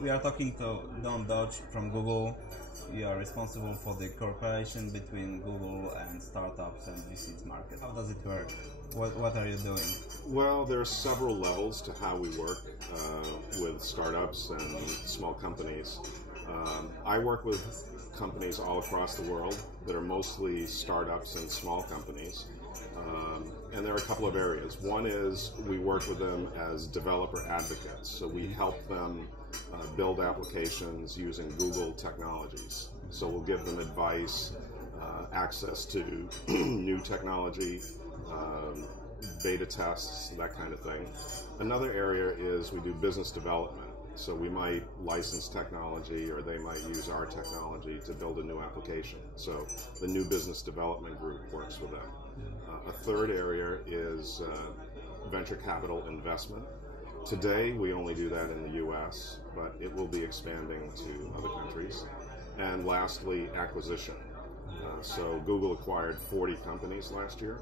We are talking to Don Dodge from Google. You are responsible for the cooperation between Google and startups and VCs market. How does it work? What are you doing? Well, there are several levels to how we work with startups and small companies. I work with companies all across the world that are mostly startups and small companies. And there are a couple of areas. One is we work with them as developer advocates. So we help them build applications using Google technologies. So we'll give them advice, access to new technology, beta tests, that kind of thing. Another area is we do business development. So we might license technology or they might use our technology to build a new application. So the new business development group works with them. A third area is venture capital investment. Today we only do that in the US, but it will be expanding to other countries. And lastly, acquisition. So Google acquired 40 companies last year.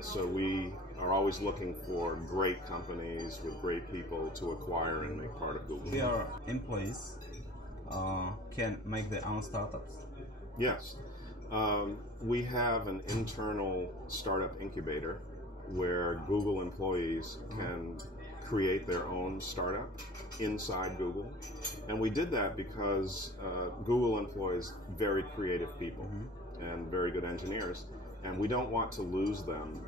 So we are always looking for great companies with great people to acquire and make part of Google. Your employees can make their own startups? Yes. We have an internal startup incubator where Google employees can create their own startup inside Google. And we did that because Google employs very creative people and very good engineers. And we don't want to lose them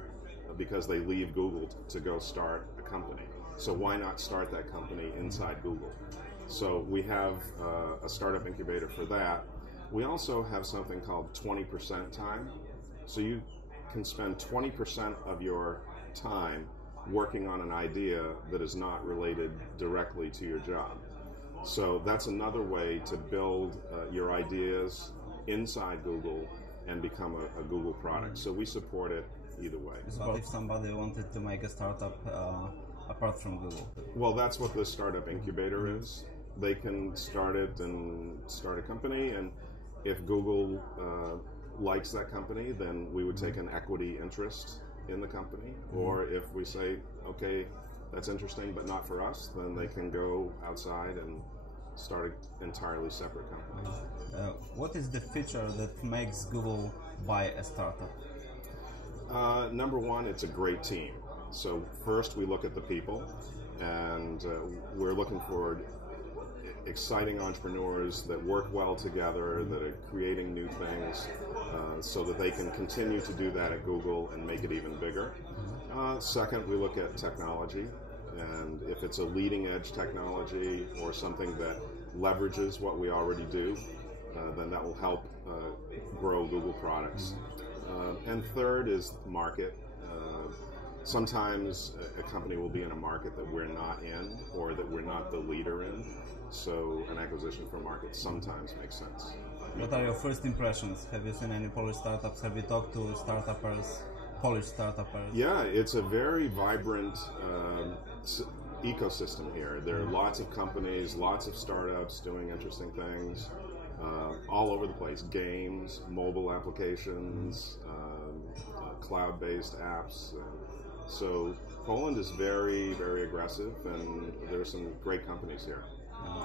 because they leave Google to go start a company. So why not start that company inside Google? So we have a startup incubator for that. We also have something called 20% time. So you can spend 20% of your time working on an idea that is not related directly to your job. So that's another way to build your ideas inside Google and become a Google product. So we support it either way. But if somebody wanted to make a startup apart from Google? Well, that's what the startup incubator is. They can start it and start a company, and if Google likes that company, then we would take an equity interest in the company. Or if we say, okay, that's interesting, but not for us, then they can go outside and start an entirely separate company. What is the feature that makes Google buy a startup? Number one, it's a great team. So first we look at the people, and we're looking for exciting entrepreneurs that work well together, that are creating new things, so that they can continue to do that at Google and make it even bigger. Second, we look at technology, and if it's a leading edge technology or something that leverages what we already do, then that will help grow Google products. And third is market. Sometimes a company will be in a market that we're not in or that we're not the leader in. So an acquisition for market sometimes makes sense. What are your first impressions? Have you seen any Polish startups? Have you talked to startuppers, Polish startuppers? Yeah, it's a very vibrant ecosystem here. There are lots of companies, lots of startups doing interesting things all over the place. Games, mobile applications, cloud-based apps. So Poland is very, very aggressive, and there are some great companies here.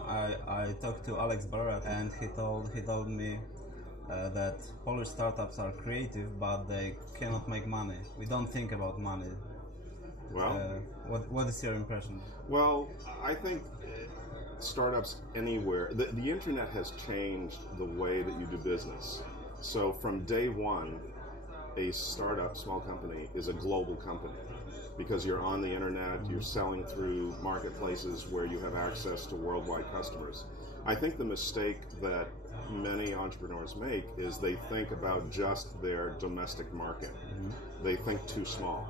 I talked to Alex Barrett, and he told me that Polish startups are creative, but they cannot make money. We don't think about money. Well, what is your impression? Well, I think startups anywhere, the internet has changed the way that you do business. So from day one, a startup, small company, is a global company because you're on the internet, you're selling through marketplaces where you have access to worldwide customers. I think the mistake that many entrepreneurs make is they think about just their domestic market. They think too small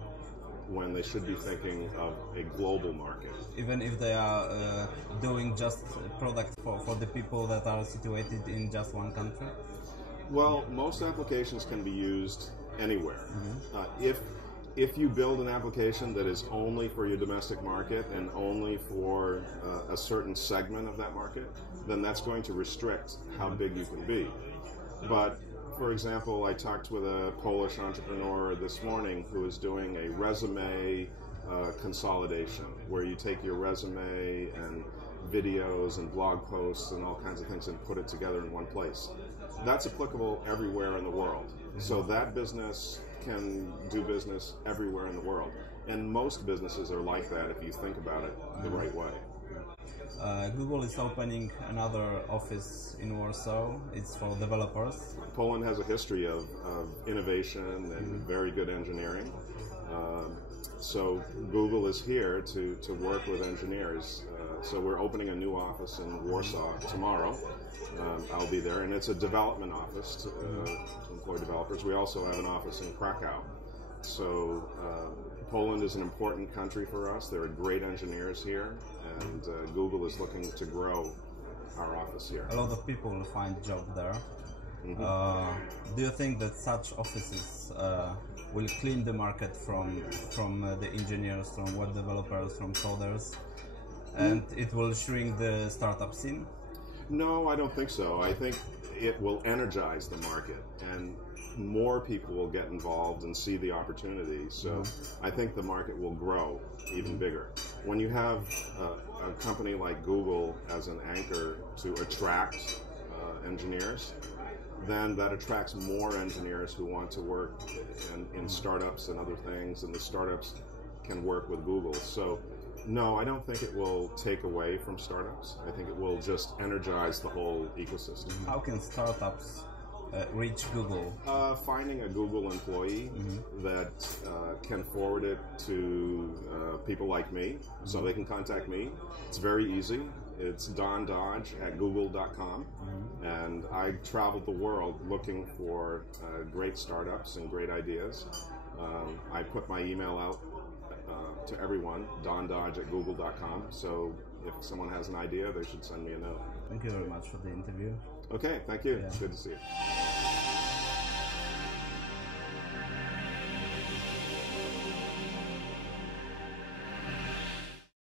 when they should be thinking of a global market. Even if they are doing just product for the people that are situated in just one country? Well, most applications can be used anywhere. If you build an application that is only for your domestic market and only for a certain segment of that market, then that's going to restrict how big you can be. But for example, I talked with a Polish entrepreneur this morning who is doing a resume consolidation, where you take your resume and videos and blog posts and all kinds of things and put it together in one place. That's applicable everywhere in the world. So that business can do business everywhere in the world. And most businesses are like that if you think about it the right way. Google is opening another office in Warsaw. It's for developers. Poland has a history of innovation and very good engineering. So Google is here to work with engineers. So we're opening a new office in Warsaw tomorrow. I'll be there, and it's a development office to employ developers. We also have an office in Krakow. So Poland is an important country for us. There are great engineers here, and Google is looking to grow our office here. A lot of people will find job there. Do you think that such offices will clean the market from the engineers, from web developers, from coders, and it will shrink the startup scene? No, I don't think so. I think it will energize the market, and more people will get involved and see the opportunity. So I think the market will grow even bigger. When you have a company like Google as an anchor to attract engineers, then that attracts more engineers who want to work in startups and other things, and the startups can work with Google. So no, I don't think it will take away from startups. I think it will just energize the whole ecosystem. How can startups reach Google? Finding a Google employee that can forward it to people like me, so they can contact me. It's very easy. It's dondodge@google.com, and I traveled the world looking for great startups and great ideas. I put my email out to everyone, dondodge@google.com, so if someone has an idea, they should send me a note. Thank you very much for the interview. Okay, thank you. Yeah. It's good to see you.